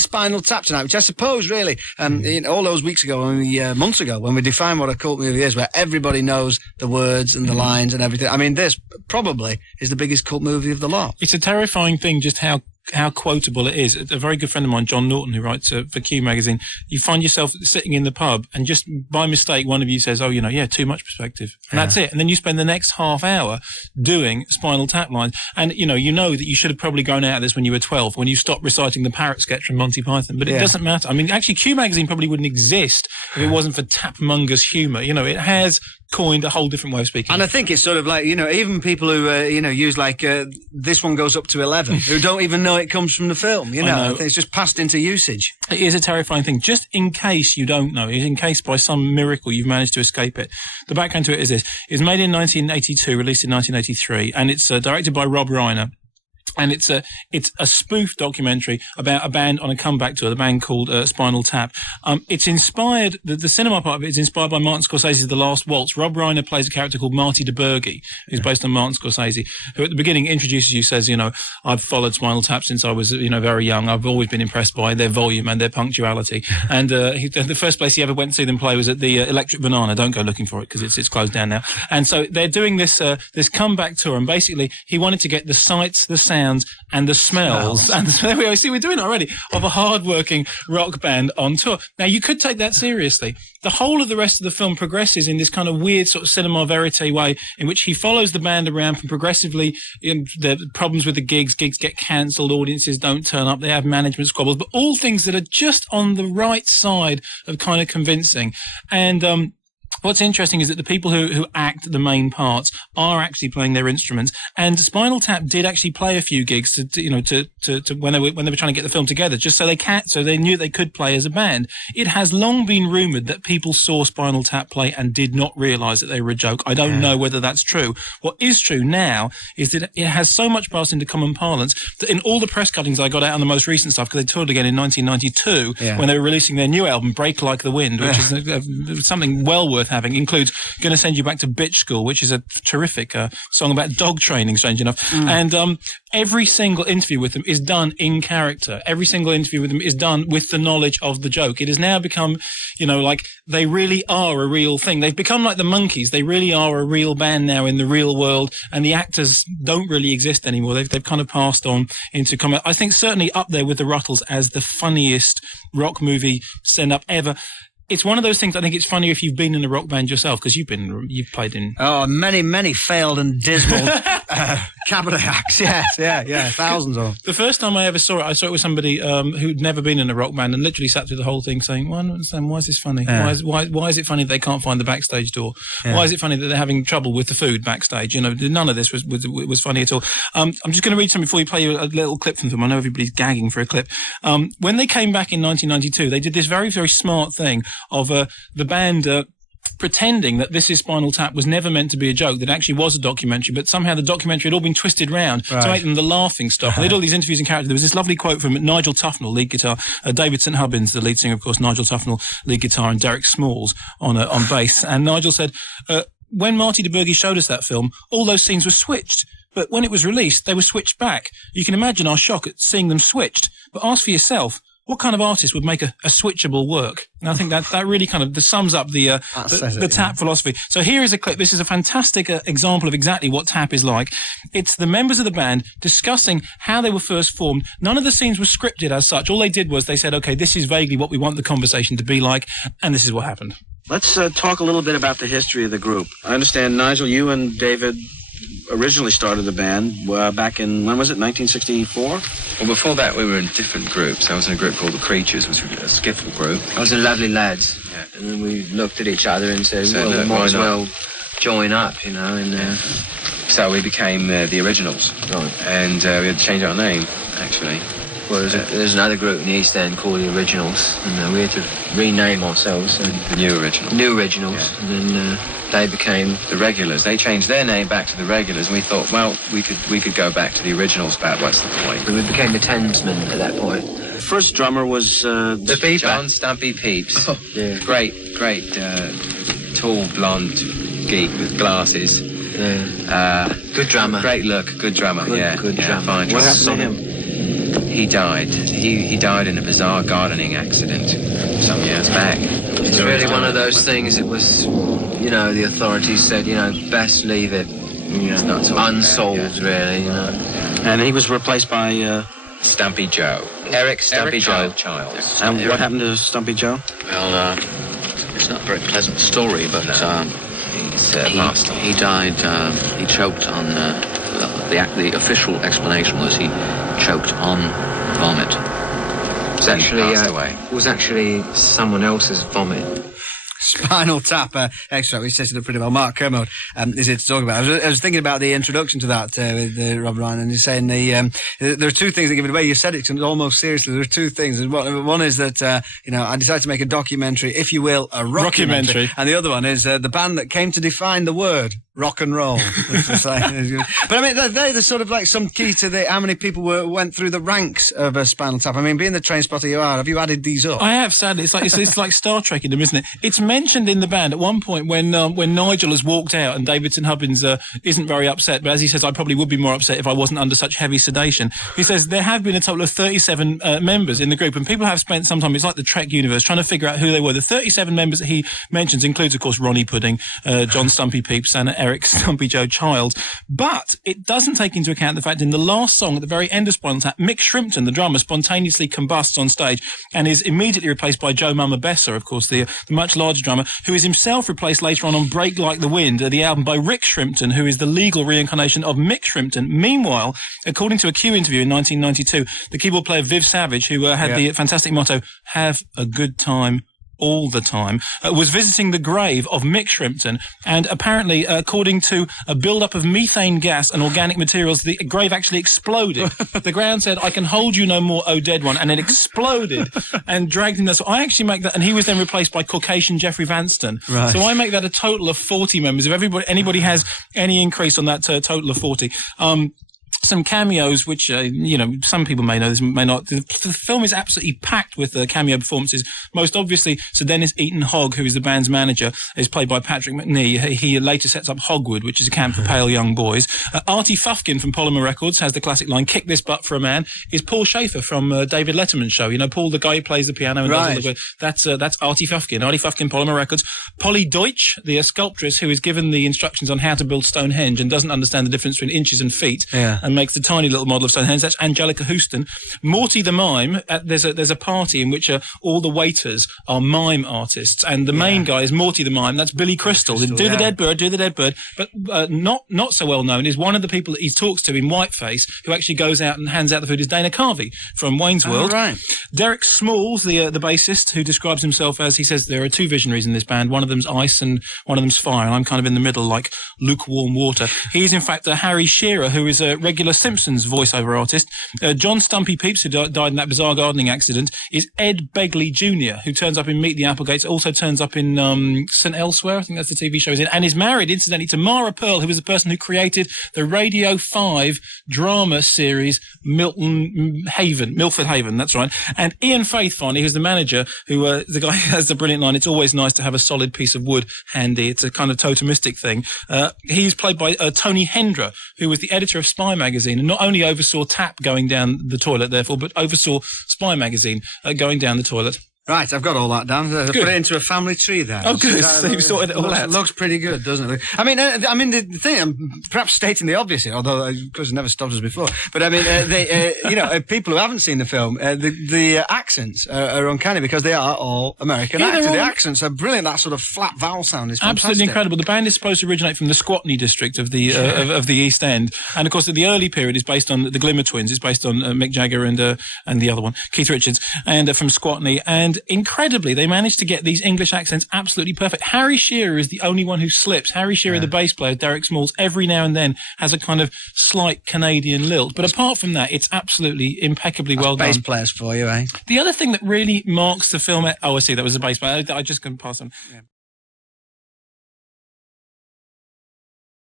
Spinal Tap tonight, which I suppose really, all those weeks ago, months ago, when we defined what a cult movie is, where everybody knows the words and the lines and everything. I mean, this probably is the biggest cult movie of the lot. It's a terrifying thing just how quotable it is. A very good friend of mine, John Norton, who writes for Q magazine, you find yourself sitting in the pub and just by mistake one of you says, too much perspective. And that's it. And then you spend the next half hour doing Spinal Tap lines. And you know that you should have probably grown out of this when you were 12, when you stopped reciting the parrot sketch from Monty Python. But it doesn't matter. I mean, actually Q magazine probably wouldn't exist if it wasn't for Tapmongers humour. It has coined a whole different way of speaking. And I think it's sort of like, even people who, use like, this one goes up to 11, who don't even know it comes from the film, I think it's just passed into usage. It is a terrifying thing. Just in case you don't know, in case by some miracle you've managed to escape it. The background to it is this. It's made in 1982, released in 1983, and it's directed by Rob Reiner. And it's a spoof documentary about a band on a comeback tour, the band called Spinal Tap. It's inspired, the cinema part of it is inspired by Martin Scorsese's The Last Waltz. Rob Reiner plays a character called Marty DeBurgi, who's based on Martin Scorsese, who at the beginning introduces you, says, I've followed Spinal Tap since I was, very young. I've always been impressed by their volume and their punctuality. And the first place he ever went to see them play was at the Electric Banana. Don't go looking for it because it's closed down now. And so they're doing this comeback tour, and basically he wanted to get the sights, the sounds, and the smells. And there we go. See, we're doing it already, of a hard-working rock band on tour. Now, you could take that seriously. The whole of the rest of the film progresses in this kind of weird sort of cinema verite way in which he follows the band around from progressively the problems with the gigs get cancelled, audiences don't turn up, they have management squabbles, but all things that are just on the right side of kind of convincing. And what's interesting is that the people who act the main parts are actually playing their instruments, and Spinal Tap did actually play a few gigs to when they were trying to get the film together, just so they knew they could play as a band. It has long been rumoured that people saw Spinal Tap play and did not realise that they were a joke. I don't know whether that's true. What is true now is that it has so much passed into common parlance that in all the press cuttings I got out on the most recent stuff, because they toured again in 1992 when they were releasing their new album, Break Like the Wind, which is something well worth having, includes Gonna Send You Back to Bitch School, which is a terrific song about dog training, strange enough. And every single interview with them is done in character. Every single interview with them is done with the knowledge of the joke. It has now become, like they really are a real thing. They've become like the Monkees. They really are a real band now in the real world, and the actors don't really exist anymore. They've kind of passed on into comedy. I think certainly up there with the Ruttles as the funniest rock movie stand-up ever. It's one of those things. I think it's funnier if you've been in a rock band yourself, because you've played in many failed and dismal cabaret acts. Yes, thousands of them. The first time I ever saw it with somebody who'd never been in a rock band and literally sat through the whole thing saying, "Well, I don't understand. Why is this funny? Why is it funny that they can't find the backstage door? Why is it funny that they're having trouble with the food backstage? None of this was funny at all." I'm just going to read something before we play you a little clip from them. I know everybody's gagging for a clip. When they came back in 1992, they did this very, very smart thing of the band pretending that This Is Spinal Tap was never meant to be a joke, that actually was a documentary, but somehow the documentary had all been twisted round to make them the laughing stock. And they did all these interviews and characters. There was this lovely quote from Nigel Tufnell, lead guitar, David St. Hubbins, the lead singer, of course, Nigel Tufnell, lead guitar, and Derek Smalls on bass. And Nigel said, when Marty DeBurgi showed us that film, all those scenes were switched. But when it was released, they were switched back. You can imagine our shock at seeing them switched. But ask for yourself, what kind of artist would make a switchable work? And I think that really kind of sums up the Tap philosophy. So here is a clip. This is a fantastic example of exactly what Tap is like. It's the members of the band discussing how they were first formed. None of the scenes were scripted as such. All they did was they said, okay, this is vaguely what we want the conversation to be like, and this is what happened. Let's talk a little bit about the history of the group. I understand, Nigel, you and David originally started the band back in, when was it, 1964? Well, before that, we were in different groups. I was in a group called The Creatures, which was a skiffle group. I was in Lovely Lads. Yeah. And then we looked at each other and said, well, we might as well join up, So we became the Originals. Right. And we had to change our name, actually. Well, there's another group in the East End called the Originals, and we had to rename ourselves. The New Originals. New Originals. Yeah. And then they became the Regulars. They changed their name back to the Regulars, and we thought, well, we could go back to the Originals, but what's the point? And we became the Tensmen at that point. The first drummer was the Beeper. John Stumpy Pepys. Oh, yeah. Great, tall, blonde geek with glasses. Yeah. Good drummer. Great look, good drummer. Good drummer. Fine What drummer. happened to him? he died. He died in a bizarre gardening accident some years back. It's really one of those things. It was, the authorities said, best leave it, It's not so unsolved, really, And he was replaced by... Stumpy Joe. Eric Joe Childs. And what happened to Stumpy Joe? Well, it's not a very pleasant story, but He's passed on. he died. He choked on the official explanation was he choked on vomit. It was actually someone else's vomit. Spinal Tap extract, which sets it up pretty well. Mark Kermode is here to talk about. I was thinking about the introduction to that with Rob Ryan, and he's saying there are two things that give it away. You said it almost seriously. There are two things. One is that I decided to make a documentary, if you will, a rockumentary, and the other one is the band that came to define the word rock and roll. But I mean, they're sort of like some key to how many people went through the ranks of a Spinal Tap. I mean, being the train spotter you are, have you added these up? I have, sadly. It's like Star Trek in them, isn't it? It's mentioned in the band at one point when Nigel has walked out and Davidson Hubbins isn't very upset, but as he says, I probably would be more upset if I wasn't under such heavy sedation. He says there have been a total of 37 members in the group, and people have spent some time, it's like the Trek universe, trying to figure out who they were. The 37 members that he mentions includes, of course, Ronnie Pudding, John Stumpy Pepys, and Eric Stumpy Joe Childs. But it doesn't take into account the fact in the last song at the very end of Spinal Tap, Mick Shrimpton, the drummer, spontaneously combusts on stage and is immediately replaced by Joe Mama Besser, of course, the much larger drummer, who is himself replaced later on Break Like the Wind, the album by Rick Shrimpton, who is the legal reincarnation of Mick Shrimpton. Meanwhile, according to a Q interview in 1992, the keyboard player Viv Savage, who had the fantastic motto, "Have a good time all the time," was visiting the grave of Mick Shrimpton, and apparently, according to a build-up of methane gas and organic materials, the grave actually exploded. The ground said, "I can hold you no more, oh dead one," and it exploded and dragged him there. So I actually make that, and he was then replaced by Caucasian Jeffrey Vanston. Right. So I make that a total of 40 members. If anybody has any increase on that total of 40. Some cameos, which, some people may know, this may not. The film is absolutely packed with cameo performances. Most obviously, Sir Dennis Eaton Hogg, who is the band's manager, is played by Patrick McNee. He later sets up Hogwood, which is a camp for pale young boys. Artie Fufkin from Polymer Records has the classic line, "Kick this butt for a man," is Paul Schaefer from David Letterman's show. Paul, the guy who plays the piano and does all the... That's Artie Fufkin. Artie Fufkin, Polymer Records. Polly Deutsch, the sculptress who is given the instructions on how to build Stonehenge and doesn't understand the difference between inches and feet. And makes the tiny little model of Stonehenge. That's Angelica Houston. Morty the Mime. There's a party in which all the waiters are mime artists, and the main guy is Morty the Mime. That's Billy Crystal. Do the dead bird. But not so well known is one of the people that he talks to in Whiteface, who actually goes out and hands out the food, is Dana Carvey from Wayne's World. Right. Derek Smalls, the bassist, who describes himself as, he says, there are two visionaries in this band. One of them's ice and one of them's fire, and I'm kind of in the middle, like lukewarm water. He is in fact Harry Shearer, who is a regular Simpsons voiceover artist. John Stumpy Pepys, who died in that bizarre gardening accident, is Ed Begley Jr., who turns up in Meet the Applegates, also turns up in St. Elsewhere, I think that's the TV show he's in, and is married, incidentally, to Mara Pearl, who was the person who created the Radio 5 drama series Milford Haven, that's right. And Ian Faith, finally, who's the manager, who the guy has the brilliant line, "It's always nice to have a solid piece of wood handy." It's a kind of totemistic thing. He's played by Tony Hendra, who was the editor of Spy magazine, and not only oversaw Tap going down the toilet, therefore, but oversaw Spy magazine going down the toilet. Right, I've got all that down. Put it into a family tree there. Oh, good. So you've sorted it all out. Looks pretty good, doesn't it? I mean, the thing, I'm perhaps stating the obvious here, although, of course, it never stopped us before. But I mean, people who haven't seen the film, the accents are uncanny because they are all American actors. The accents are brilliant. That sort of flat vowel sound is fantastic. Absolutely incredible. The band is supposed to originate from the Squatney district of the of the East End, and of course, the early period is based on the Glimmer Twins. It's based on Mick Jagger and the other one, Keith Richards, and from Squatney. And incredibly, they managed to get these English accents absolutely perfect. Harry Shearer is the only one who slips. Harry Shearer, the bass player, Derek Smalls, every now and then has a kind of slight Canadian lilt. But apart from that, it's absolutely impeccably well done. Bass players for you, eh? The other thing that really marks the film... Oh, I see, that was a bass player. I just couldn't pass on. Yeah.